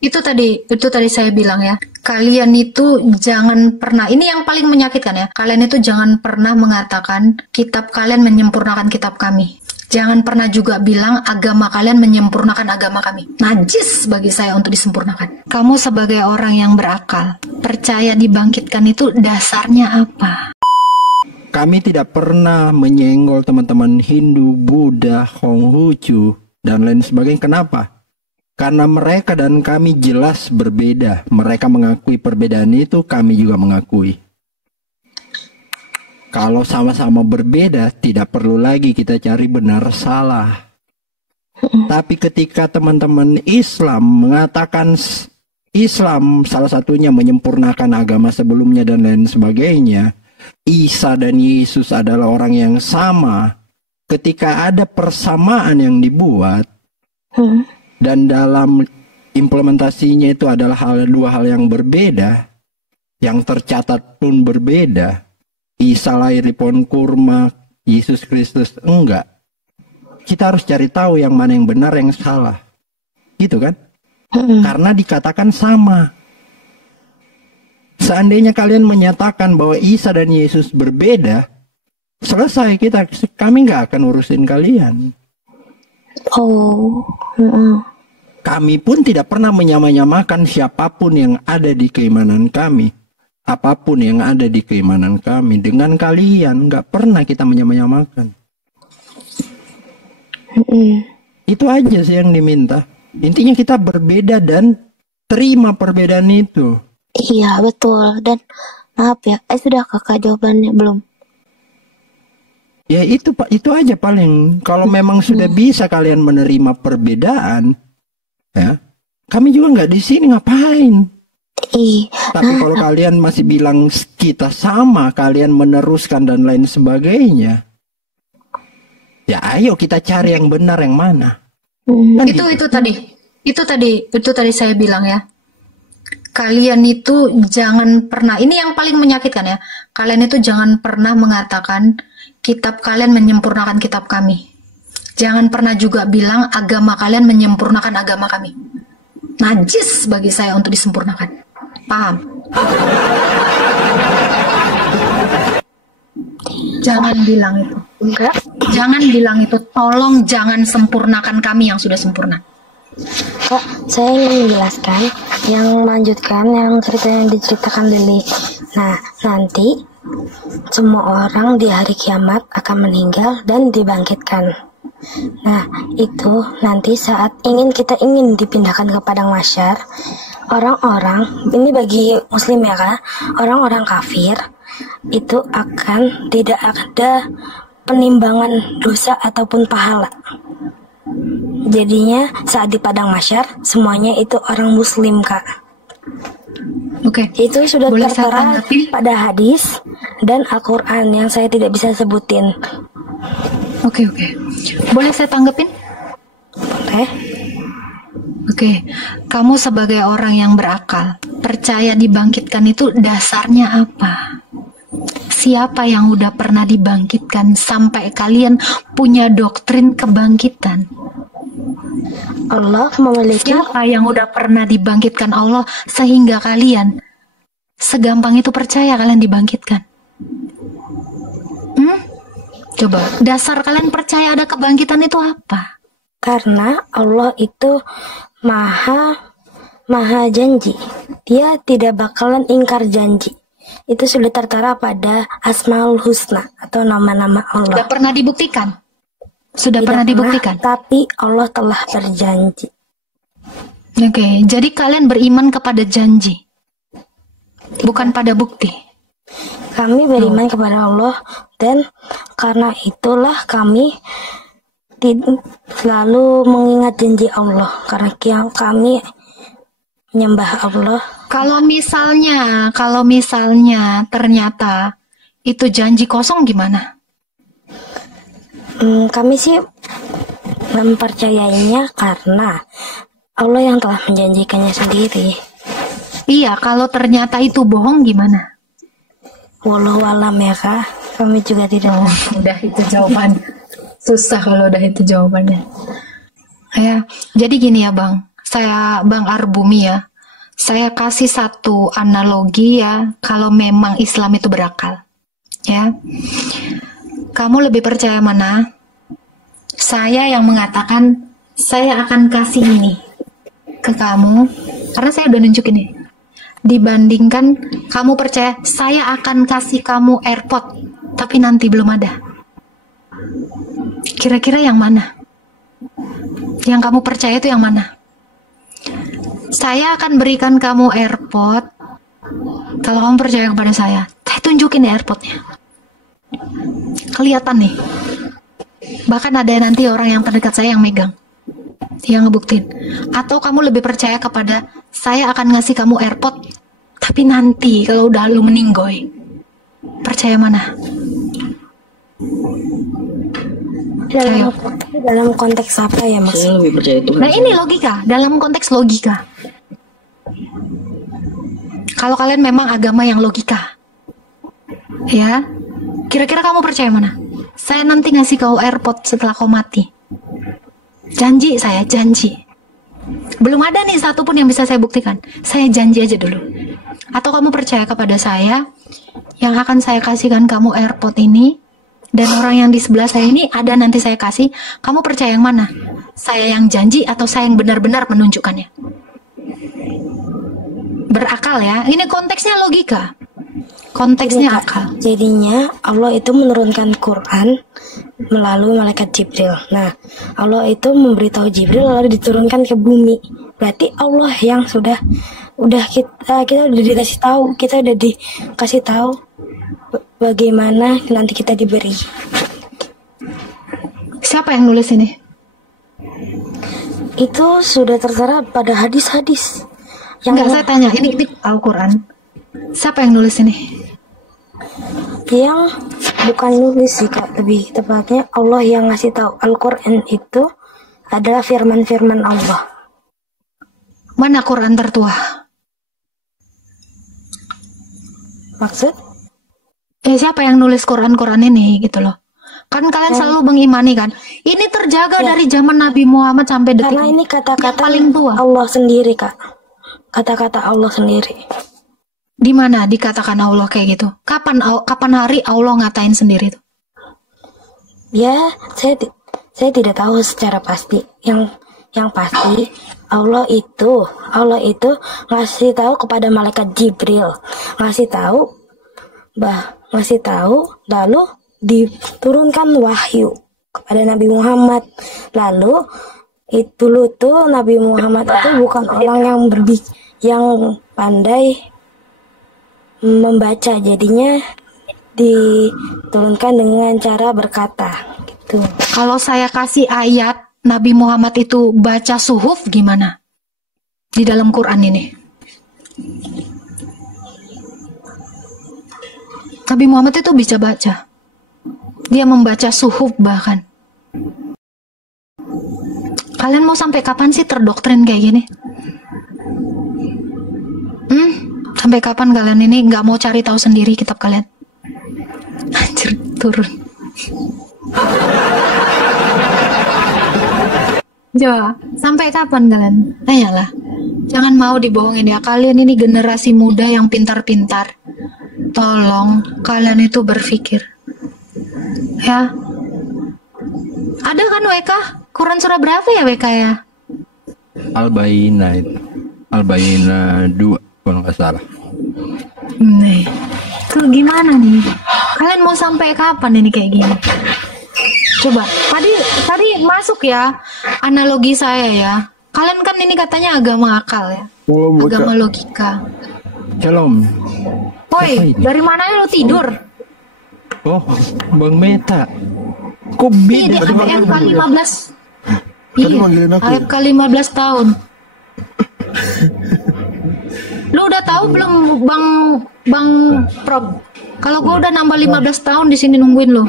Itu tadi saya bilang ya, kalian itu jangan pernah, ini yang paling menyakitkan ya, kalian itu jangan pernah mengatakan kitab kalian menyempurnakan kitab kami. Jangan pernah juga bilang agama kalian menyempurnakan agama kami. Najis bagi saya untuk disempurnakan. Kamu sebagai orang yang berakal, percaya dibangkitkan itu dasarnya apa? Kami tidak pernah menyenggol teman-teman Hindu, Buddha, Konghucu, dan lain sebagainya. Kenapa? Karena mereka dan kami jelas berbeda. Mereka mengakui perbedaan itu, kami juga mengakui. Kalau sama-sama berbeda, tidak perlu lagi kita cari benar salah. Tapi ketika teman-teman Islam mengatakan Islam salah satunya menyempurnakan agama sebelumnya dan lain sebagainya, Isa dan Yesus adalah orang yang sama. Ketika ada persamaan yang dibuat, dan dalam implementasinya itu adalah dua hal yang berbeda, yang tercatat pun berbeda. Isa lahir di pohon kurma, Yesus Kristus enggak. Kita harus cari tahu yang mana yang benar, yang salah. Gitu kan? Karena dikatakan sama. Seandainya kalian menyatakan bahwa Isa dan Yesus berbeda, selesai kami nggak akan urusin kalian. Kami pun tidak pernah menyamakan siapapun yang ada di keimanan kami. Apapun yang ada di keimanan kami. Dengan kalian, nggak pernah kita menyamakan. Itu aja sih yang diminta. Intinya kita berbeda dan terima perbedaan itu. Iya, betul. Dan maaf ya, sudah kakak jawabannya belum? Ya itu Pak, itu aja paling. Kalau memang sudah bisa kalian menerima perbedaan, ya, kami juga nggak di sini ngapain. Tapi kalau kalian masih bilang kita sama, kalian meneruskan dan lain sebagainya, ya ayo kita cari yang benar yang mana. Itu tadi saya bilang ya. Kalian itu jangan pernah, ini yang paling menyakitkan ya. Kalian itu jangan pernah mengatakan kitab kalian menyempurnakan kitab kami. Jangan pernah juga bilang agama kalian menyempurnakan agama kami. Najis bagi saya untuk disempurnakan. Paham? Jangan bilang itu. Enggak. Jangan bilang itu. Tolong jangan sempurnakan kami yang sudah sempurna. Kak, saya ingin menjelaskan yang melanjutkan yang cerita yang diceritakan Lili. Nah, nanti semua orang di hari kiamat akan meninggal dan dibangkitkan. Nah, itu nanti saat kita ingin dipindahkan ke padang mahsyar, orang-orang, ini bagi muslim ya Kak, orang-orang kafir itu akan tidak ada penimbangan dosa ataupun pahala. Jadinya saat di padang mahsyar semuanya itu orang muslim Kak. Oke. Itu sudah tertera pada hadis dan Al-Quran yang saya tidak bisa sebutin. Oke. Boleh saya tanggepin? Boleh. Oke. Kamu sebagai orang yang berakal, percaya dibangkitkan itu dasarnya apa? Siapa yang udah pernah dibangkitkan sampai kalian punya doktrin kebangkitan? Allah memiliki. Siapa yang udah pernah dibangkitkan Allah sehingga kalian segampang itu percaya kalian dibangkitkan? Coba, dasar kalian percaya ada kebangkitan itu apa? Karena Allah itu maha janji. Dia tidak bakalan ingkar janji. Itu sudah tertera pada Asmaul Husna atau nama-nama Allah. Sudah pernah dibuktikan? Sudah pernah dibuktikan? Tapi Allah telah berjanji. Oke, jadi kalian beriman kepada janji, bukan pada bukti. Kami beriman kepada Allah dan karena itulah kami selalu mengingat janji Allah karena kami menyembah Allah. Kalau misalnya ternyata itu janji kosong gimana? Kami sih mempercayainya karena Allah yang telah menjanjikannya sendiri. Iya, kalau ternyata itu bohong gimana? Wallahu alam ya Kak, kami juga tidak. Udah itu jawaban. Susah kalau udah itu jawabannya. Ya, jadi gini ya Bang, saya Bang Arbumi ya, saya kasih satu analogi ya, kalau memang Islam itu berakal. Ya. Kamu lebih percaya mana? Saya yang mengatakan saya akan kasih ini ke kamu karena saya udah nunjukin nih. Dibandingkan kamu percaya saya akan kasih kamu AirPod tapi nanti belum ada. Kira-kira yang mana? Yang kamu percaya itu yang mana? Saya akan berikan kamu AirPod kalau kamu percaya kepada saya. Saya tunjukin nih AirPodnya. Kelihatan nih. Bahkan ada nanti orang yang terdekat saya yang megang, yang ngebuktiin. Atau kamu lebih percaya kepada saya akan ngasih kamu AirPod tapi nanti kalau udah lu meninggoy. Percaya mana? Dalam konteks apa ya Mas? Saya lebih percaya Tuhan. Nah ini logika, dalam konteks logika. Kalau kalian memang agama yang logika, ya, kira-kira kamu percaya mana? Saya nanti ngasih kau AirPod setelah kau mati. Janji saya, janji. Belum ada nih satupun yang bisa saya buktikan. Saya janji aja dulu. Atau kamu percaya kepada saya, yang akan saya kasihkan kamu AirPod ini, dan orang yang di sebelah saya ini ada nanti saya kasih, kamu percaya yang mana? Saya yang janji atau saya yang benar-benar menunjukkannya? Berakal ya, ini konteksnya logika. Konteksnya akal. Jadinya Allah itu menurunkan Quran melalui malaikat Jibril. Nah, Allah itu memberitahu Jibril lalu diturunkan ke bumi. Berarti Allah yang sudah kita udah dikasih tahu, kita udah dikasih tahu bagaimana nanti kita diberi. Siapa yang nulis ini? Itu sudah tertera pada hadis-hadis. Enggak, saya tanya, ini Al-Quran. Siapa yang nulis ini? Yang bukan nulis sih Kak, lebih tepatnya Allah yang ngasih tahu. Al-Quran itu adalah firman-firman Allah. Mana Quran tertua? Maksud? Siapa yang nulis Quran ini gitu loh. Kan kalian selalu mengimani kan. Ini terjaga dari zaman Nabi Muhammad sampai detik Karena ini kata-kata paling tua. Allah sendiri Kak. Kata-kata Allah sendiri. Di mana dikatakan Allah kayak gitu? Kapan hari Allah ngatain sendiri itu? Ya, saya tidak tahu secara pasti. Yang pasti Allah itu ngasih tahu kepada malaikat Jibril, ngasih tahu lalu diturunkan wahyu kepada Nabi Muhammad. Lalu Nabi Muhammad itu bukan orang yang pandai membaca, jadinya diturunkan dengan cara berkata gitu. Kalau saya kasih ayat Nabi Muhammad itu baca suhuf gimana? Di dalam Quran ini. Nabi Muhammad itu bisa baca. Dia membaca suhuf bahkan. Kalian mau sampai kapan sih terdoktrin kayak gini? Sampai kapan kalian ini nggak mau cari tahu sendiri kitab kalian? Anjir, turun. Coba, sampai kapan kalian? Tanyalah. Jangan mau dibohongin ya. Kalian ini generasi muda yang pintar-pintar. Tolong kalian itu berpikir. Ya. Ada kan WK? Quran surah berapa ya WK ya? Al-Bayyinah itu. Al-Bayyinah 2 kalau nggak salah. Nih. Tuh gimana nih? Kalian mau sampai kapan ini kayak gini? Coba, tadi masuk ya analogi saya ya. Kalian kan ini katanya agama akal ya. Agama logika. Shalom. Woi, dari mana lu tidur? Oh, Bang Meta. Kok Ini beda? di AFK 15. Tadi Iya, manggilin aku. AFK 15 tahun. Lu udah tahu belum Bang Prob? Kalau gua udah nambah 15 tahun di sini nungguin lu.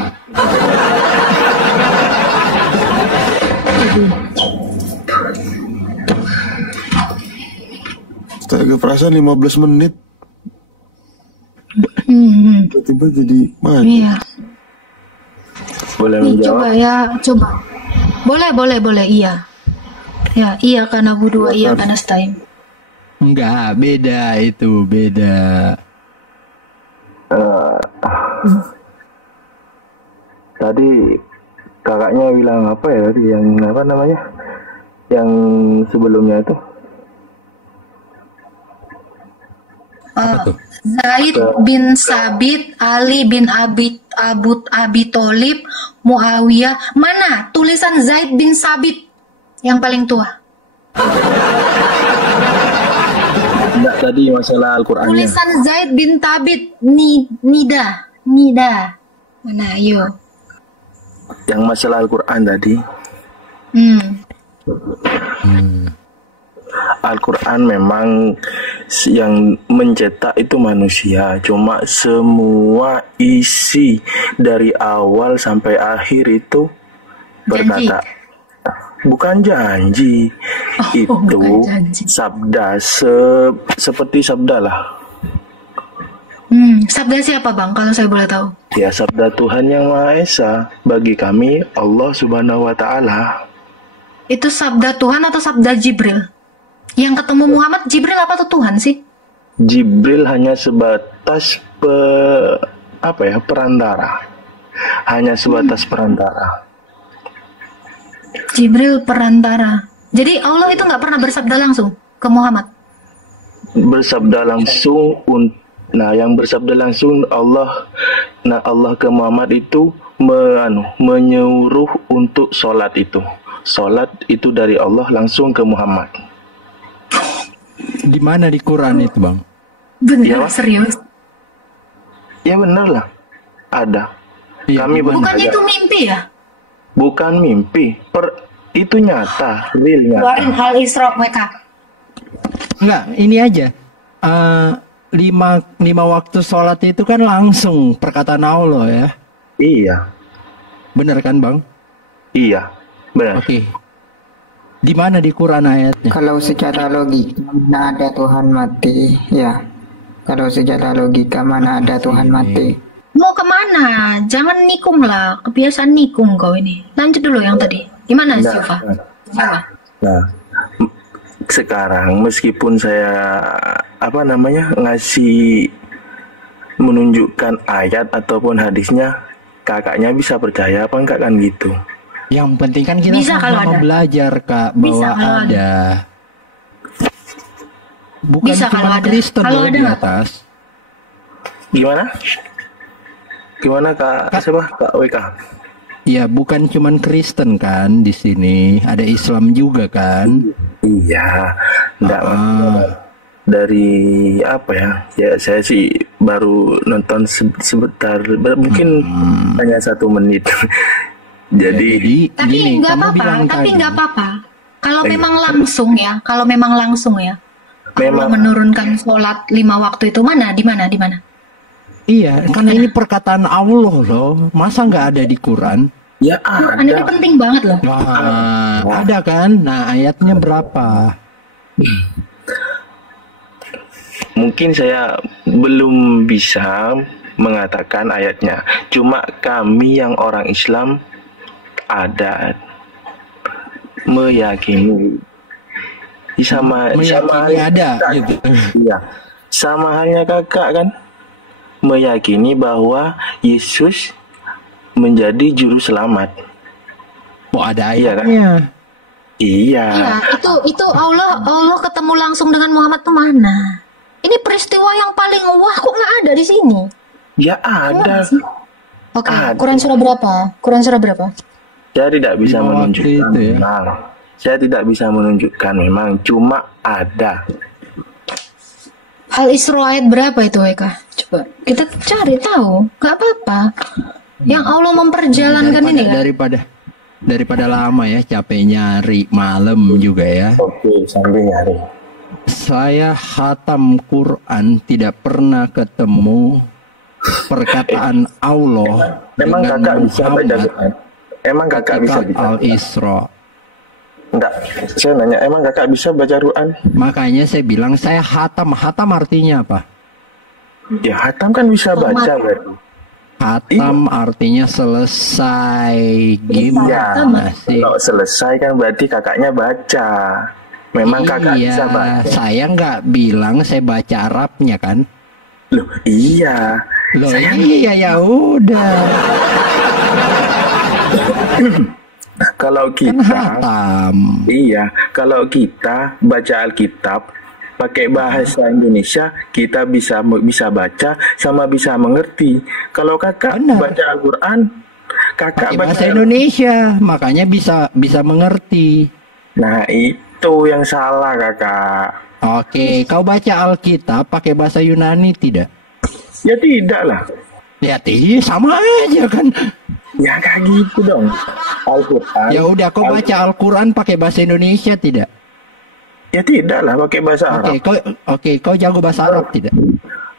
Saya perasaan 15 menit tiba-tiba jadi mana? Iya. Boleh Nih, menjawab? coba ya, coba. Boleh, iya. Ya, iya karena budua, iya karena stain. Enggak, beda itu, beda. Tadi kakaknya bilang apa ya tadi, yang apa namanya, yang sebelumnya itu? Apa tuh? Zaid bin Sabit, Ali bin Abi Tholib, Muawiyah. Mana tulisan Zaid bin Sabit yang paling tua? Enggak, tadi masalah Al-Qur'annya. Tulisan Zaid bin Thabit, Nida. Mana, ayo. Yang masalah Al-Qur'an tadi. Al-Quran memang yang mencetak itu manusia, cuma semua isi dari awal sampai akhir itu berkata, bukan janji, itu bukan janji. sabda, seperti sabda lah. Sabda siapa bang kalau saya boleh tahu? Ya, sabda Tuhan yang Maha Esa bagi kami, Allah Subhanahu wa Ta'ala. Itu sabda Tuhan atau sabda Jibril? Yang ketemu Muhammad Jibril apa tuh Tuhan sih? Jibril hanya sebatas perantara. Hanya sebatas perantara. Jibril perantara. Jadi Allah itu nggak pernah bersabda langsung ke Muhammad? Bersabda langsung, yang bersabda langsung Allah ke Muhammad itu menyuruh untuk sholat itu. Sholat itu dari Allah langsung ke Muhammad. Di mana di Quran itu, Bang? Bener, Ya. serius? Ya benar lah, ada. Iya, Kami gimana? Bukan percaya. itu mimpi ya? Bukan mimpi, itu nyata, real nyata. Keluarin Al Isra WK. Enggak, ini aja. Lima waktu sholat itu kan langsung perkataan Allah ya. Iya, Bener kan, Bang? iya, benar. Oke. Di mana di Quran ayatnya? Kalau secara logika mana ada Tuhan mati, ya. Kalau secara logika mana ada Tuhan mati. Mau kemana? Jangan nikung lah. Kebiasaan nikung kau ini. Lanjut dulu yang tadi. Gimana, Nah, Syufa? Syufa? Nah, sekarang meskipun saya ngasih menunjukkan ayat ataupun hadisnya, kakaknya bisa percaya apa enggak kan gitu? Yang penting kan kita Bisa kalau sama ada. belajar, Kak, Bisa bahwa kalau ada. Bukan Bisa cuma kalau ada. Kristen Kalau loh ada di nggak? atas. Gimana? Gimana Kak? Siapa? Kak WK? Iya, bukan cuman Kristen kan di sini, ada Islam juga kan. Iya, enggak Ah. dari apa ya? Ya saya sih baru nonton sebentar, mungkin hanya 1 menit. Jadi Tapi gini, nggak kamu apa-apa. bilang Tapi tadi. nggak apa-apa. Kalau Iya. memang langsung ya. Kalau memang langsung ya. Allah Memang. menurunkan sholat 5 waktu itu mana? Di mana? Di mana? Iya, karena ini perkataan Allah loh. Masa nggak ada di Quran? ya Quran ini ada. penting banget loh. Wah, ada kan? Nah, ayatnya berapa? Mungkin saya belum bisa mengatakan ayatnya. Cuma kami yang orang Islam ada meyakini sama Meyakini ada gitu. Iya. Sama halnya kakak kan meyakini bahwa Yesus menjadi juru selamat. Oh, ada Iya kan? ayatnya. Iya. Iya, itu Allah ketemu langsung dengan Muhammad tuh mana? Ini peristiwa yang paling wah kok nggak ada di sini? Ya ada. Gimana sih? Oke, Ada. Quran surah berapa? Quran surah berapa? Saya tidak bisa Lima waktu menunjukkan itu ya. memang. Saya tidak bisa menunjukkan memang, cuma ada. Al Isra ayat berapa itu WK? Coba kita cari tahu. Gak apa-apa. Yang Allah memperjalankan ini kan? Daripada lama ya, capek nyari malam juga ya. Oke, sambil nyari. Saya khatam Quran tidak pernah ketemu perkataan Allah Memang dengan kakak bisa baca Muhammad Quran? Emang kakak bisa ketika baca? Al-Isra. Enggak. Saya nanya, emang kakak bisa baca Quran? Makanya saya bilang saya khatam. Khatam artinya apa? Ya, hatam kan bisa baca berarti. Hatam artinya selesai. Gimana sih? Kalau selesai kan berarti kakaknya baca. Memang kakak bisa baca. Saya nggak bilang saya baca Arabnya kan? Loh, iya. Loh, iya ya udah. Kalau Kan kita, hatam. iya, kalau kita baca Alkitab pakai bahasa Indonesia, kita bisa baca sama bisa mengerti. Kalau kakak Benar. baca Al-Quran, kakak Pakai baca bahasa Indonesia, makanya bisa mengerti. Nah, itu yang salah kakak. Oke, kau baca Alkitab pakai bahasa Yunani tidak? Ya tidak lah. Ya, sama aja kan. Ya kayak gitu dong. Al-Quran. Ya udah, kau baca Al-Quran pakai bahasa Indonesia tidak? Ya tidak lah pakai bahasa Arab. Kau jago bahasa Arab tidak?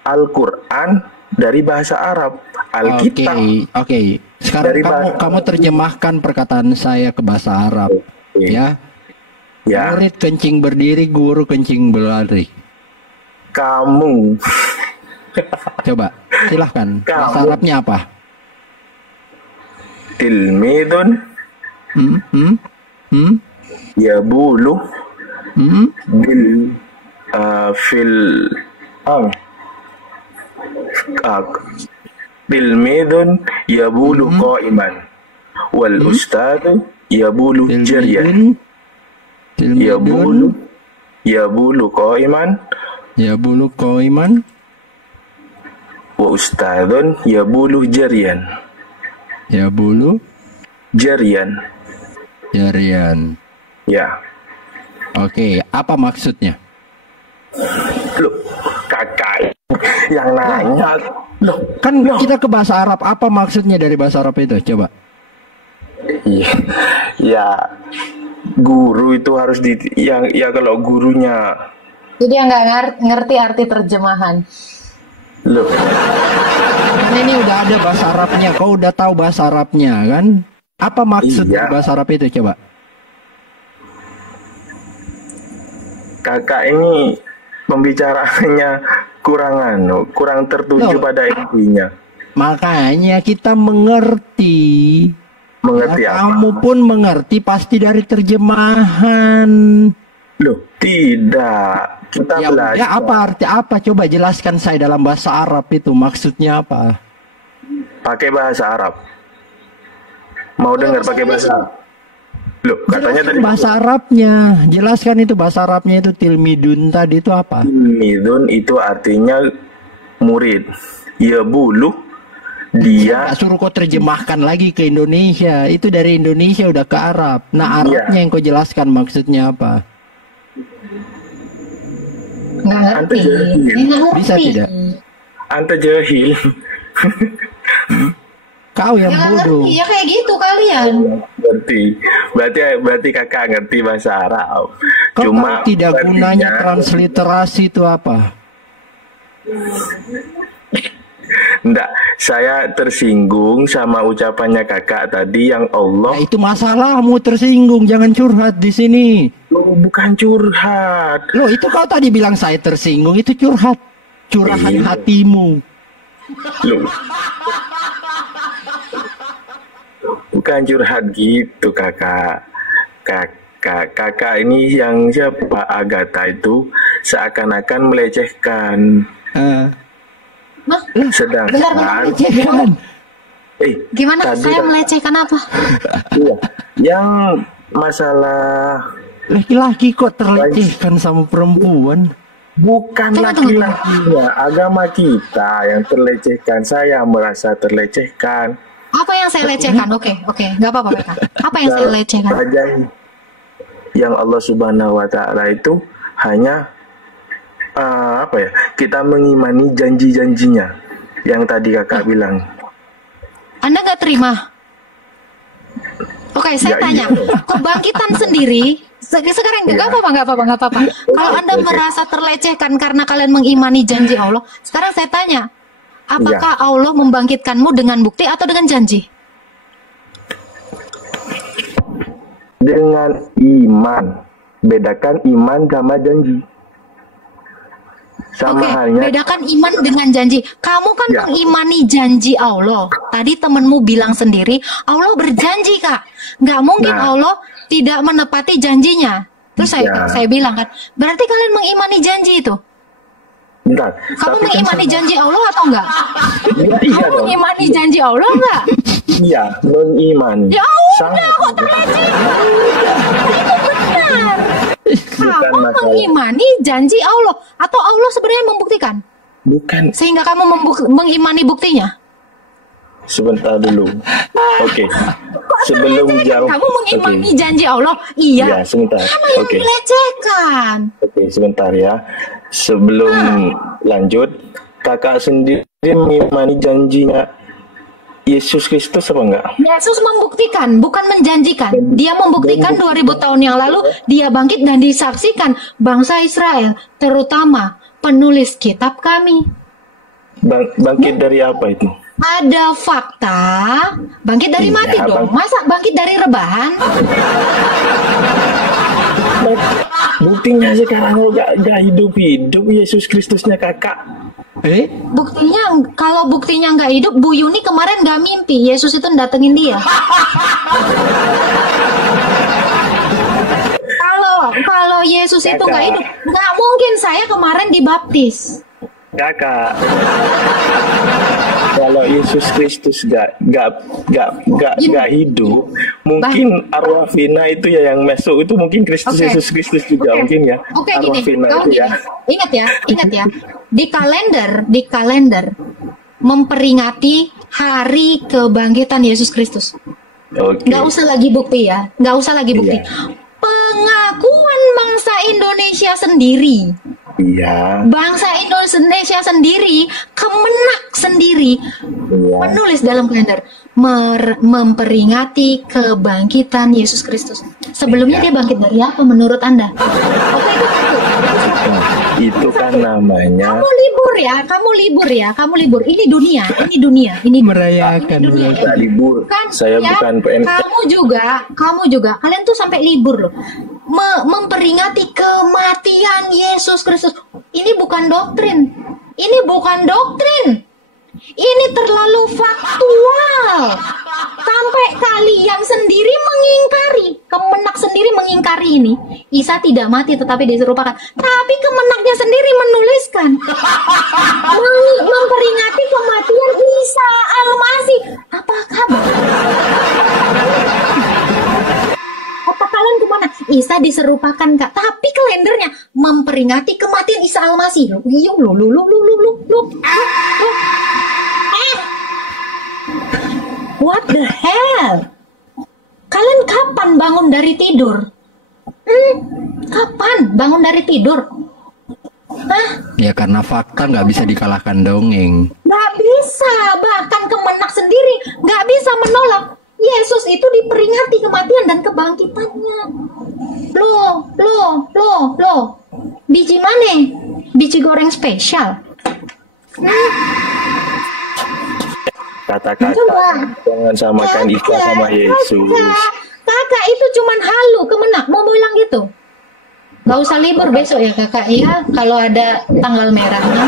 Al-Quran dari bahasa Arab. Alkitab. Oke. Sekarang Dari kamu terjemahkan perkataan saya ke bahasa Arab. Oke. Ya. Ya. Murid kencing berdiri, guru kencing berlari. Kamu. Coba, silahkan. Bahasa Kamu. Arabnya apa? Tilmidun. Yabulu. Bil. Fil. Tilmidun yabulu qa'iman. Wal ustadu yabulu jaryan. Yabulu qa'iman. Yabulu qa'iman. Wa ustadun yabulu jaryan. Yabulu Jaryan. jarian. Ya. Oke, apa maksudnya? Loh, kakak yang nanya. Loh, Kan kita ke bahasa Arab, apa maksudnya dari bahasa Arab itu? Coba. iya. Ya, guru itu harus ya kalau gurunya. Jadi yang nggak ngerti arti terjemahan. Loh, Ini udah ada bahasa Arabnya, kau udah tahu bahasa Arabnya kan? Apa maksud Iya. bahasa Arab itu? Coba. kakak ini pembicaraannya kurang tertuju Loh. pada intinya. Makanya kita mengerti. Mengerti Ya, apa? kamu pun mengerti pasti dari terjemahan. Loh, tidak. Kita Ya udah, belajar. apa arti apa? Coba jelaskan saya dalam bahasa Arab itu maksudnya apa? Pakai bahasa Arab. Mau dengar pakai bahasa Arab? Loh, katanya Jelaskan tadi bahasa Arabnya. Jelaskan itu bahasa Arabnya itu tilmidun tadi itu apa? Midun itu artinya murid. Ya bulu dia Nggak suruh kau terjemahkan lagi ke Indonesia. Itu dari Indonesia udah ke Arab. Nah, Iya. Arabnya yang kau jelaskan maksudnya apa? Nggak ngerti. Ante jahil. Nggak ngerti. Bisa tidak? anta jahil. Kau yang Ya nggak bodoh. ngerti. Ya kayak gitu kalian. Berarti kakak ngerti bahasa Arab. Kau Cuma tahu tidak gunanya artinya- transliterasi itu apa? Enggak, saya tersinggung sama ucapannya kakak tadi yang Allah. Nah, itu masalahmu tersinggung, jangan curhat di sini. Loh, bukan curhat. Loh, itu kau tadi bilang saya tersinggung, itu curhat. Curahan Iya. hatimu. Loh. Bukan curhat gitu kakak. Kakak ini yang siapa Agatha itu seakan-akan melecehkan. Hah? Sedangkan Jangan. Gimana? tadi Saya kan- melecehkan apa? iya, yang masalah Laki-laki kok terlecehkan sama perempuan? bukan Tunggu. laki-lakinya, agama kita yang terlecehkan. Saya merasa terlecehkan. Apa yang saya lecehkan? Oke, nggak apa-apa, Kak. Apa yang saya lecehkan? Saja yang Allah Subhanahu wa taala itu hanya kita mengimani janji-janjinya yang tadi kakak bilang. Anda nggak terima? Oke, saya Ya, tanya. iya. Kebangkitan sendiri, sekarang nggak apa-apa. Kalau Anda merasa terlecehkan karena kalian mengimani janji Allah, sekarang saya tanya, apakah Allah membangkitkanmu dengan bukti atau dengan janji? Dengan iman. Bedakan iman sama janji. Sama Oke, halnya bedakan iman dengan janji. Kamu kan Ya. mengimani janji Allah. Tadi temenmu bilang sendiri, Allah berjanji, Kak. Nggak mungkin Nah. Allah tidak menepati janjinya. Terus Ya. saya bilang kan, berarti kalian mengimani janji itu. bentar. Kamu Tapi kan mengimani sama- janji Allah atau enggak? Iya, iya Kamu dong. mengimani janji Allah enggak? Iya, mengimani. Ya Sangat. udah, kok terleceh? Itu benar. Bukan Kamu masalah. mengimani janji Allah atau Allah sebenarnya membuktikan? Bukan. Sehingga kamu mengimani buktinya? Sebentar dulu. Oke. Sebelum jauh. Kamu mengimani Oke. janji Allah? Iya, Iya. sebentar. Mana yang Oke. dilecehkan? Oke, sebentar ya. Sebelum lanjut, kakak sendiri mengimani janjinya Yesus Kristus apa enggak? Yesus membuktikan, bukan menjanjikan. Dia membuktikan 2000 tahun yang lalu dia bangkit dan disaksikan bangsa Israel, terutama penulis kitab kami. Bangkit dari apa itu? Ada fakta, bangkit dari Iya, mati dong. Masa bangkit dari rebahan? Buktinya sekarang gak hidup-hidup Yesus Kristusnya kakak. Buktinya, kalau buktinya nggak hidup, Bu Yuni kemarin nggak mimpi Yesus itu datengin dia. Kalau Yesus itu nggak hidup, nggak mungkin saya kemarin dibaptis. Kakak, kalau Yesus Kristus gak hidup, mungkin arwah Vina itu ya yang masuk itu mungkin Kristus Oke. Yesus Kristus juga Oke. mungkin ya. Oke, Arwah gini, Vina kamu itu ya. gini. Ingat ya. Di kalender memperingati hari kebangkitan Yesus Kristus. Oke. Nggak usah lagi bukti ya, nggak usah lagi bukti. Iya. Pengakuan bangsa Indonesia sendiri. Iya. Bangsa Indonesia sendiri, Kemenak sendiri, Iya. menulis dalam kalender memperingati kebangkitan Yesus Kristus. Sebelumnya Iya. dia bangkit dari apa menurut Anda? Oke, itu satu. Nah, itu kan namanya Kamu libur ya. Ini dunia. Merayakan dunia. nggak libur. Kan, Saya ya, bukan PNK. kamu juga, kalian tuh sampai libur loh. Memperingati kematian Yesus Kristus. Ini bukan doktrin. Ini terlalu faktual. Sampai kalian sendiri mengingkari, Kemenak sendiri mengingkari ini. Isa tidak mati tetapi diserupakan. Tapi Kemenaknya sendiri menuliskan memperingati kematian Isa Al-Masih. Apa kabar? Otak kalian kemana? Isa diserupakan Kak, tapi kalendernya memperingati kematian Isa Al-Masih. What the hell? Kalian kapan bangun dari tidur? Kapan bangun dari tidur? Hah? Ya karena fakta nggak bisa dikalahkan dongeng. Nggak bisa, bahkan Kemenak sendiri nggak bisa menolak. Yesus itu diperingati kematian dan kebangkitannya. Loh. Biji mana? Biji goreng spesial. kata-kata Coba. jangan samakan Isa sama Yesus. Kakak itu cuman halu, Kemenak mau bilang gitu. Gak usah libur besok ya kakak ya, kalau ada tanggal merahnya.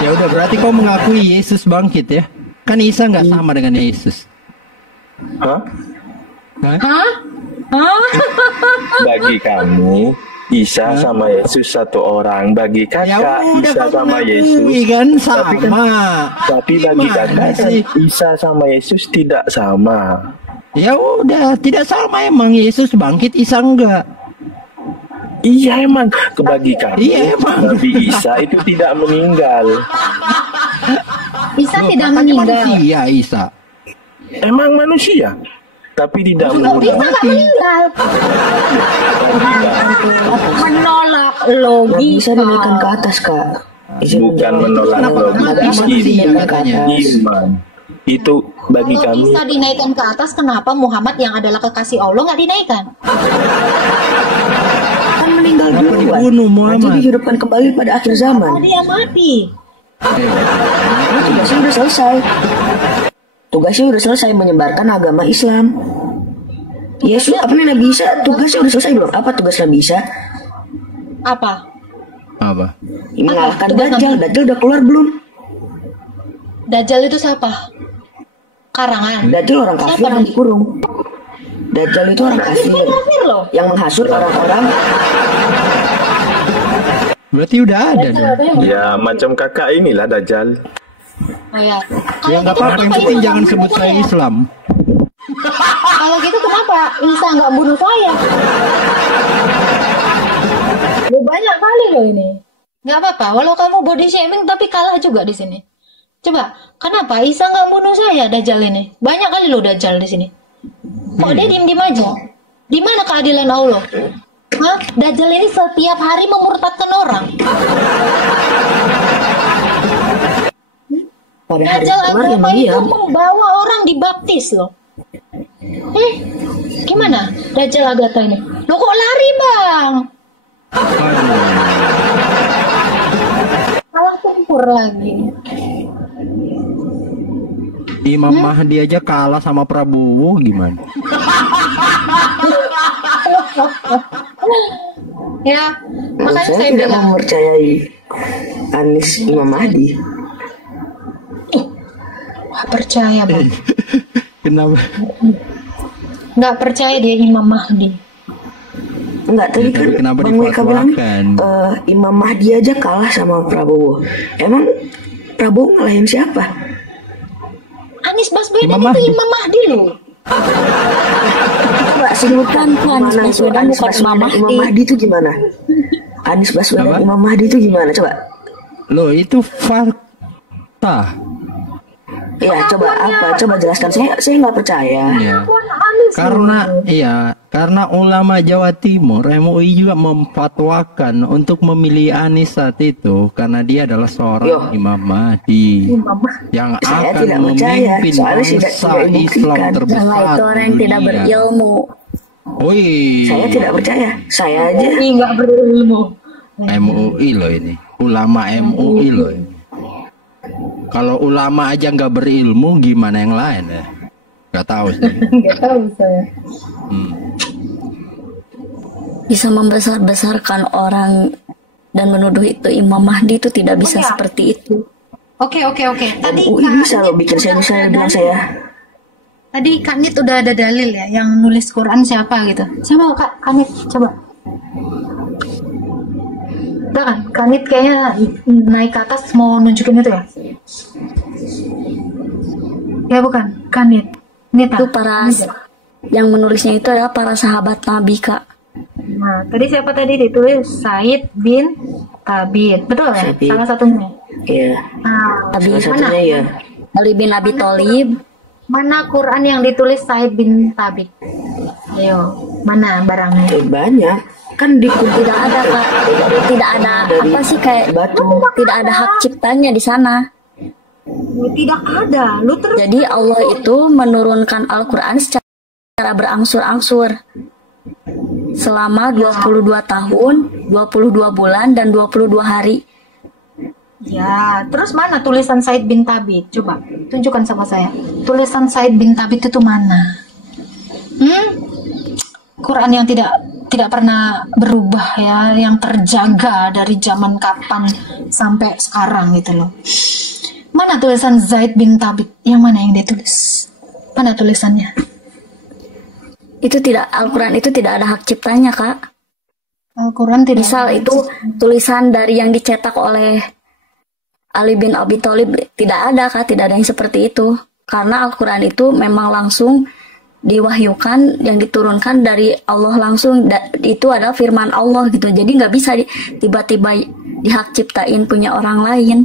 Ya udah berarti kau mengakui Yesus bangkit ya? Kan Isa nggak sama dengan Yesus. Hah? Hah? Bagi kami Isa sama Yesus satu orang. Bagi Ya kakak udah Isa kau sama mengakui Yesus kan Tapi kan- sama. tapi bagi Gimana kakak kan sih? Isa sama Yesus tidak sama. Ya udah tidak sama emang Yesus bangkit Isa enggak. Iya emang bagi kami Iya, emang. Nabi Isa itu tidak meninggal. Isa Loh, tidak katanya meninggal. manusia Isa. Emang manusia tapi tidak Bisa meninggal. nggak meninggal? Menolak logika. Bisa dinaikkan ke atas, Kak. Bukan menolak Kenapa logika, mati manusia katanya? iman. Itu bagi Kalau kami bisa dinaikkan ke atas, kenapa Muhammad yang adalah kekasih Allah nggak dinaikkan? Kan meninggal Kenapa duluan. dibunuh Nanti Muhammad? dihidupkan kembali pada akhir zaman. Oh, dia mati. Tugasnya udah selesai. Tugasnya udah selesai menyebarkan agama Islam. Yesus, apa nih Nabi Isa? Tugasnya udah selesai belum? Apa tugas Nabi Isa? Apa? Apa? Mengalahkan Tugas Dajjal. Nabi. Dajjal udah keluar belum? Dajjal itu siapa? Karangan. Dajjal orang kafir Siapa yang nanti? dikurung. Dajjal itu orang kafir Kafir loh. yang menghasut orang-orang. Berarti udah ada Dajjal dong. apa yang Ya macam kakak inilah Dajjal. Oh, ya. Ya nggak apa-apa, yang penting jangan sebut saya Islam. Kalau gitu kenapa Isa nggak bunuh saya? Banyak kali loh ini. Nggak apa-apa, walau kamu body shaming tapi kalah juga di sini. Coba, kenapa Isa nggak bunuh saya Dajjal ini? Banyak kali loh Dajjal di sini. Kok dia diem-diem aja? Di mana keadilan Allah? Hah? Dajjal ini setiap hari memurtadkan orang. Pada hari Dajjal keluar agama emang iya. itu membawa orang dibaptis loh. Gimana Dajjal Agatha ini? Lo kok lari bang? Kalah tempur lagi. Imam Mahdi aja kalah sama Prabowo gimana? Ya, makanya Saya saya tidak bilang mempercayai Anies Imam Mahdi. wah, percaya bang. Kenapa? Nggak percaya dia Imam Mahdi. Enggak, tadi kan Kenapa Bang Weka bilang difatwakan? Imam Mahdi aja kalah sama Prabowo. Emang Prabowo ngalahin siapa? Anies Baswedan Imam itu Mahdi. Imam Mahdi loh. Coba sebutkan Bukan, Anies gimana itu Baswedan Anies bukan Baswedan Imam Imam Mahdi. Mahdi itu gimana? Anies Baswedan Apa? Imam Mahdi itu gimana? Coba. Loh itu fakta. Ya, coba apa? Coba jelaskan. Saya nggak percaya. Ya. Pun Anies Karena ulama Jawa Timur MUI juga memfatwakan untuk memilih Anies saat itu karena dia adalah seorang Yo. Imam Mahdi Imam Mahdi. yang Saya akan tidak percaya, memimpin soalnya tidak bangsa dibuktikan. Islam Karena terbesar itu orang yang tidak dunia. berilmu. Wih, Saya tidak percaya. Saya aja. Ini nggak berilmu. MUI loh ini, ulama MUI loh ini. Kalau ulama aja nggak berilmu, gimana yang lain ya? Nggak tahu sih. Nggak tahu saya. Bisa membesar-besarkan orang dan menuduh itu Imam Mahdi itu tidak bisa Oh, ya. seperti itu. Oke. Tadi MUI Kak bisa loh bikin saya Nit bisa udah bilang ada saya. Tadi Kak Nit udah ada dalil ya, yang nulis Quran siapa gitu. Siapa Kak Nit? Coba. Udah kan? Kak Nit kayaknya naik ke atas mau nunjukin itu ya? Ya bukan, Kak Nit. Nita. Itu para Nit ya? yang menulisnya itu adalah para sahabat Nabi, Kak. Nah, tadi siapa tadi ditulis? Said bin Tabit. Betul ya? Sabit. Salah satunya. Iya. Nah, Nabi Salah satunya ya. Ali bin Abi Thalib. mana Quran yang ditulis Said bin Tabit? Ayo, mana barangnya? Banyak. Kan di Tidak ada, Kak. Tidak ada apa sih kayak batu. tidak ada hak ciptanya di sana. Tidak ada. Lu terus Jadi Allah itu menurunkan Al-Quran secara berangsur-angsur selama 22 tahun, 22 bulan, dan 22 hari. ya, terus mana tulisan Said bin Tabit? Coba tunjukkan sama saya. Tulisan Said bin Tabit itu mana? Quran yang tidak pernah berubah ya, yang terjaga dari zaman kapan sampai sekarang gitu loh. Mana tulisan Zaid bin Tabit? Yang mana yang dia tulis? Mana tulisannya? Itu tidak, Al-Quran itu tidak ada hak ciptanya, Kak. Al-Quran tidak. Misal itu tulisan dari yang dicetak oleh Ali bin Abi Thalib, tidak ada, Kak. Tidak ada yang seperti itu. Karena Al-Quran itu memang langsung diwahyukan, yang diturunkan dari Allah langsung. Itu adalah firman Allah gitu. Jadi nggak bisa tiba-tiba dihak ciptain punya orang lain.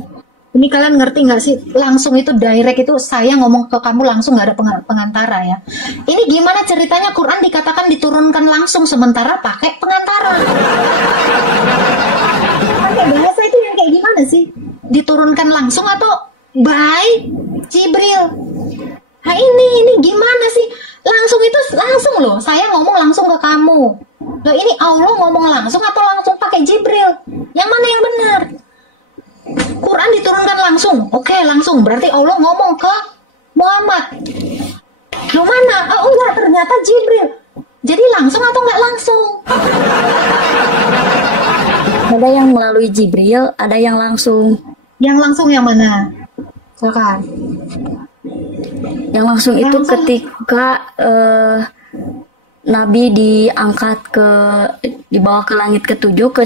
Ini kalian ngerti nggak sih? Langsung itu direct itu saya ngomong ke kamu langsung, nggak ada pengantara ya. Ini gimana ceritanya Quran dikatakan diturunkan langsung sementara pakai pengantara? Pakai bahasa itu yang kayak gimana sih? Diturunkan langsung atau by Jibril? Nah ini gimana sih? Langsung itu langsung loh. Saya ngomong langsung ke kamu. Loh ini Allah ngomong langsung atau langsung pakai Jibril? Yang mana yang benar? Quran diturunkan langsung. Oke, langsung. Berarti Allah ngomong ke Muhammad. Loh mana? Oh enggak, ternyata Jibril. Jadi langsung atau enggak langsung? Ada yang melalui Jibril, ada yang langsung. Yang langsung yang mana? Silakan. Yang langsung Yang itu langsung. ketika Nabi dibawa ke langit ketujuh ke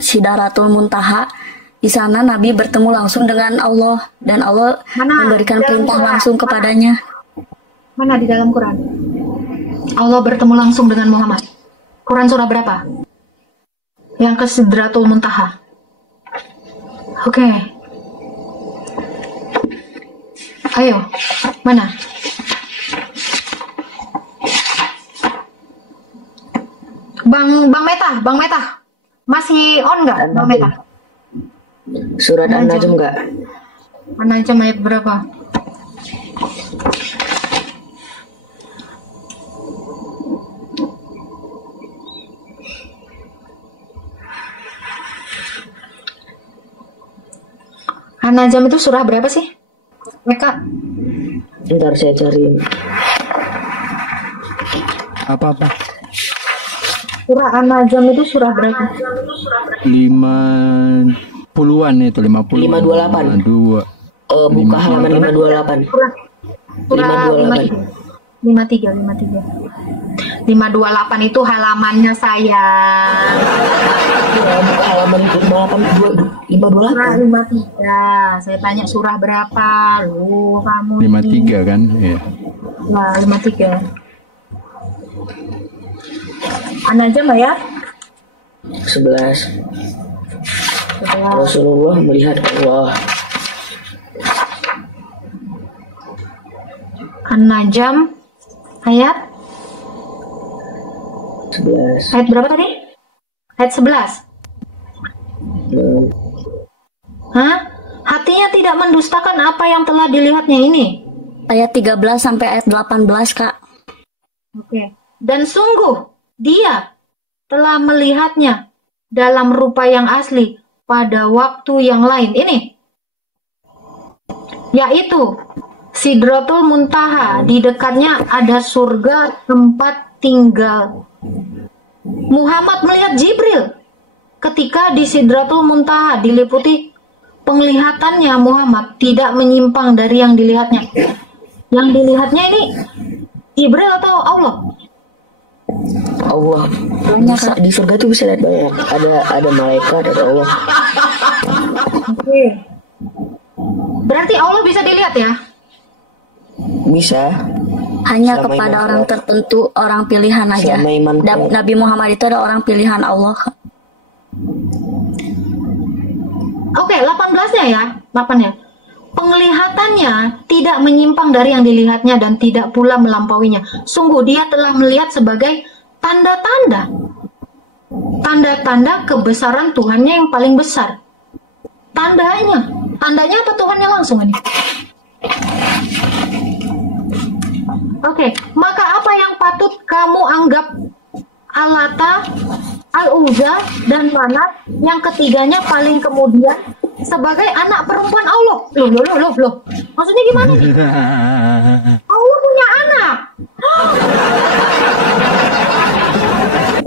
Sidaratul Muntaha. Di sana Nabi bertemu langsung dengan Allah dan Allah Mana? memberikan Dalam perintah Quran. langsung kepadanya. Mana di dalam Quran? Allah bertemu langsung dengan Muhammad. Quran surah berapa? Yang ke Sidratul Muntaha. Oke. Ayo, mana? Bang Meta. Masih on nggak, Bang Meta? Surat An-Najm enggak? An-Najm ayat berapa? An-Najm itu surah berapa sih? Mereka Ntar saya cari. Apa-apa? surah An-Najm itu surah berapa? 50-an itu 50. 528. 2. Buka halaman 528. Surah 528. 528 itu halamannya saya. Ya, buka halaman 528. Surah 53. Saya tanya surah berapa? Lu kamu 53 kan? Iya. Nah, 53. An-Najm ya? 11. Sebelah. Rasulullah melihat Allah. An-Najm ayat 11. ayat berapa tadi? Ayat 11. Hah? Hatinya tidak mendustakan apa yang telah dilihatnya ini. Ayat 13 sampai ayat 18, Kak. Oke. Dan sungguh dia telah melihatnya dalam rupa yang asli pada waktu yang lain. Ini yaitu Sidratul Muntaha. Di dekatnya ada surga tempat tinggal. Muhammad melihat Jibril ketika di Sidratul Muntaha, diliputi penglihatannya. Muhammad tidak menyimpang dari yang dilihatnya. Yang dilihatnya ini Jibril atau Allah? Allah. Di surga itu bisa lihat banyak. Ada malaikat, ada Allah. Oke. Berarti Allah bisa dilihat ya? Bisa. Hanya Sama kepada iman orang sholat. tertentu, orang pilihan aja. Sama iman sholat. Nabi Muhammad itu ada orang pilihan Allah, Kak. Oke, 18-nya ya. 8-nya. Penglihatannya tidak menyimpang dari yang dilihatnya dan tidak pula melampauinya. Sungguh dia telah melihat sebagai tanda-tanda. Tanda-tanda kebesaran Tuhannya yang paling besar. Tandanya. Tandanya apa Tuhannya langsung ini? Oke, maka apa yang patut kamu anggap Al-Lata, Al-Uzza, dan Manat yang ketiganya paling kemudian sebagai anak perempuan Allah? Loh. Maksudnya gimana? Allah punya anak.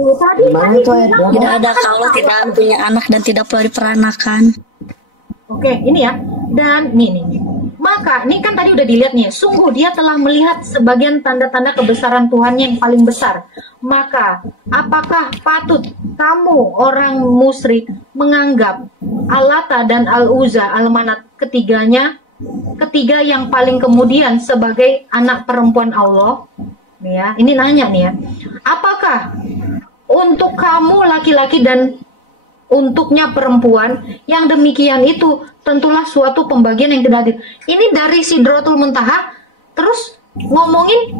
Tadi Mana tuh ayat berapa? Tidak ada kalau tidak punya anak dan tidak perlu diperanakan. Oke, ini ya. Dan nih. Maka, ini kan tadi udah dilihat nih, sungguh dia telah melihat sebagian tanda-tanda kebesaran Tuhannya yang paling besar. Maka, apakah patut kamu orang musyrik menganggap Al-Lata dan Al-Uzza, Al-Manat ketiga yang paling kemudian sebagai anak perempuan Allah? Nih ya, ini nanya nih ya. Apakah untuk kamu laki-laki dan untuknya perempuan yang demikian itu tentulah suatu pembagian yang tidak adil. Ini dari Sidratul Muntaha terus ngomongin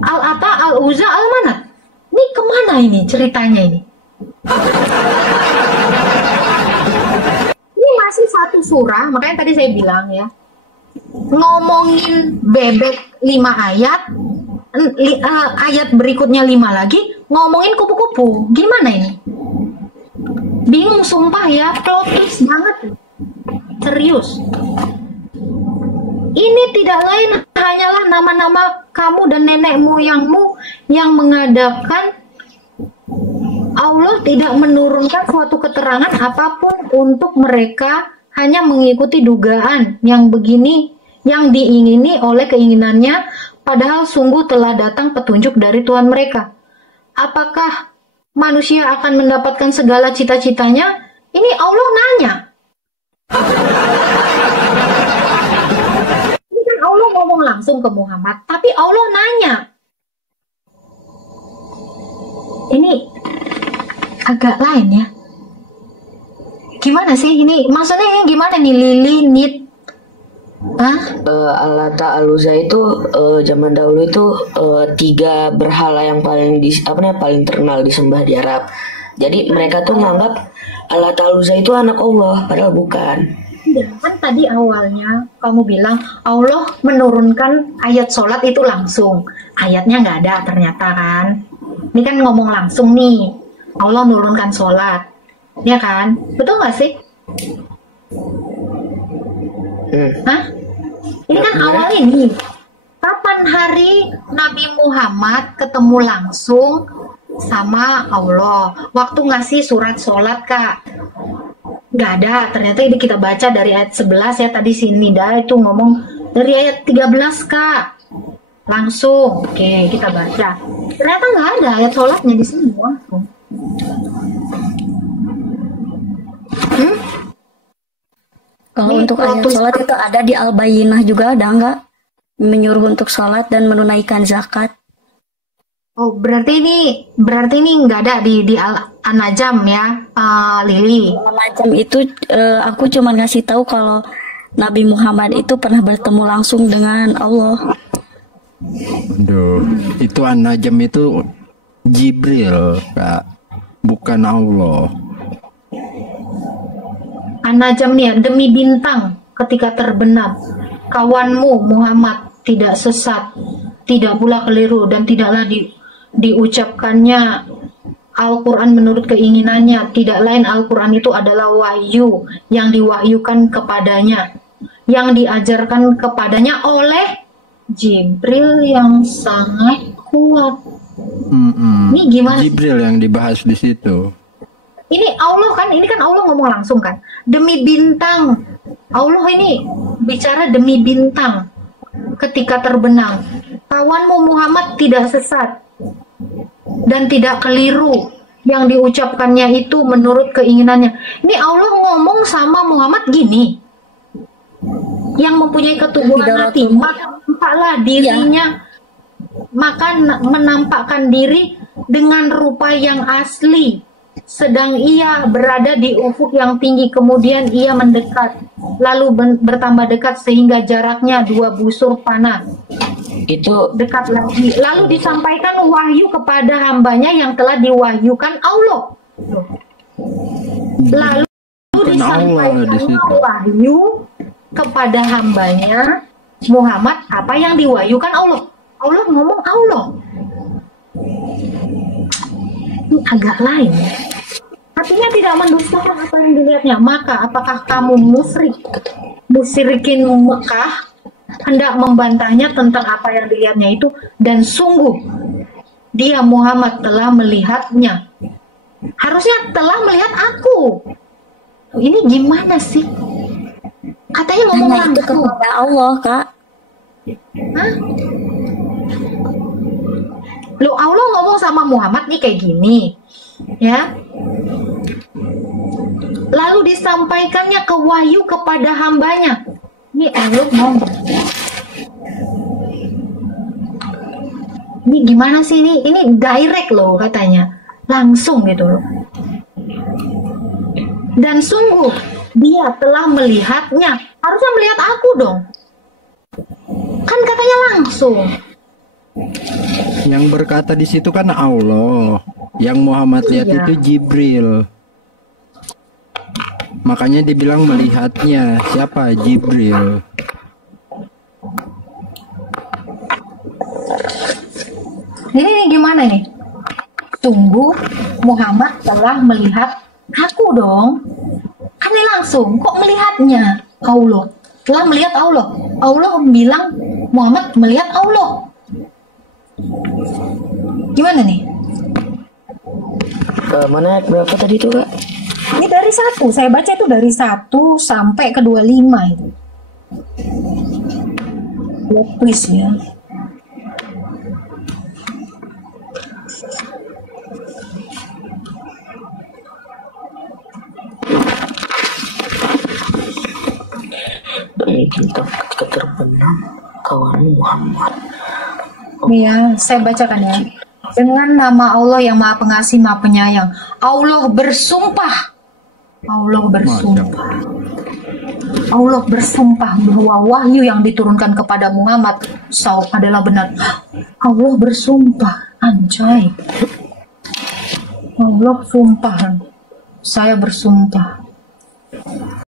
Al-Ata, Al-Uzza, Al-Manat. Ini kemana ini ceritanya ini? Ini masih satu surah, makanya tadi saya bilang ya, ngomongin bebek 5 ayat, ayat berikutnya 5 lagi ngomongin kupu-kupu. Gimana ini? Bingung sumpah ya, plot twist banget. Serius. Ini tidak lain hanyalah nama-nama kamu dan nenek moyangmu yang mengadakan Allah tidak menurunkan suatu keterangan apapun untuk mereka, hanya mengikuti dugaan yang begini, yang diingini oleh keinginannya, padahal sungguh telah datang petunjuk dari Tuhan mereka. Apakah manusia akan mendapatkan segala cita-citanya? Ini Allah nanya. Ini kan Allah ngomong langsung ke Muhammad, tapi Allah nanya. Ini agak lain ya. Gimana sih ini? Maksudnya ini gimana nih, Lili, Nit? Hah? Allah Ta'ala itu zaman dahulu itu 3 berhala yang paling paling terkenal disembah di Arab. Jadi mereka tuh menganggap Allah Ta'ala itu anak Allah, padahal bukan. Kan tadi awalnya kamu bilang Allah menurunkan ayat sholat itu langsung. Ayatnya nggak ada ternyata kan. Ini kan ngomong langsung nih. Allah menurunkan sholat. Ya kan? Betul nggak sih? Hah? Ini kan awal ini. Kapan hari Nabi Muhammad ketemu langsung sama Allah? Waktu ngasih surat sholat, Kak. Nggak ada. Ternyata ini kita baca dari ayat 11 ya. Tadi sini dah itu ngomong dari ayat 13, Kak. Langsung. Oke, kita baca. Ternyata nggak ada ayat sholatnya di sini langsung. Kalau Ini untuk ayat sholat itu ada di Al-Bayyinah juga, ada nggak? Menyuruh untuk sholat dan menunaikan zakat. Oh, berarti ini nggak ada di An-Najm ya, Lili. Al-Najm itu aku cuma ngasih tahu kalau Nabi Muhammad itu pernah bertemu langsung dengan Allah. Aduh, itu An-Najm itu Jibril, Kak, bukan Allah. An-Najm nih ya, demi bintang ketika terbenam, kawanmu Muhammad tidak sesat, tidak pula keliru, dan tidaklah diucapkannya Al-Quran menurut keinginannya. Tidak lain Al-Quran itu adalah wahyu yang diwahyukan kepadanya, yang diajarkan kepadanya oleh Jibril yang sangat kuat. Ini gimana? Jibril yang dibahas di situ. Ini Allah kan, ini kan Allah ngomong langsung kan, demi bintang. Allah ini bicara demi bintang ketika terbenam. Kawanmu Muhammad tidak sesat dan tidak keliru, yang diucapkannya itu menurut keinginannya. Ini Allah ngomong sama Muhammad gini, yang mempunyai ketubuhan hati, maka nampaklah dirinya, maka menampakkan diri dengan rupa yang asli. Sedang ia berada di ufuk yang tinggi, kemudian ia mendekat, lalu bertambah dekat sehingga jaraknya 2 busur panah. Itu Dekat lagi, lalu disampaikan wahyu kepada hambanya yang telah diwahyukan Allah. Lalu disampaikan wahyu kepada hambanya Muhammad apa yang diwahyukan Allah. Allah ngomong Allah. Ini agak lain. Artinya tidak mendustakan apa yang dilihatnya. Maka apakah kamu musyrikin Mekah hendak membantahnya tentang apa yang dilihatnya itu? Dan sungguh dia Muhammad telah melihatnya. Harusnya telah melihat aku. Ini gimana sih? Katanya ngomong Hanya itu langsung kepada Allah, Kak. Hah? Loh, Allah ngomong sama Muhammad nih kayak gini, ya. Lalu disampaikannya ke wahyu kepada hambanya. Ini Allah ngomong. Ini gimana sih ini? Ini direct loh katanya, langsung gitu loh. Dan sungguh dia telah melihatnya. Harusnya melihat aku dong. Kan katanya langsung. Yang berkata di situ kan Allah. Yang Muhammad lihat itu Jibril. Makanya dibilang melihatnya. Siapa? Jibril. Ini gimana nih? Sungguh Muhammad telah melihat aku dong. Kan ini langsung. Kok melihatnya? Allah. Telah melihat Allah. Allah bilang Muhammad melihat Allah. Gimana nih? Mana ayat berapa tadi tuh Kak? Ini dari 1, saya baca itu dari 1 sampai ke 25 itu. Ya, please ya. Demi kitab ketika terbenam kawanmu Muhammad. Ya, saya bacakan ya. Dengan nama Allah yang Maha Pengasih, Maha Penyayang. Allah bersumpah. Allah bersumpah. Allah bersumpah bahwa wahyu yang diturunkan kepada Muhammad adalah benar. Allah bersumpah, anjay. Allah sumpah. Saya bersumpah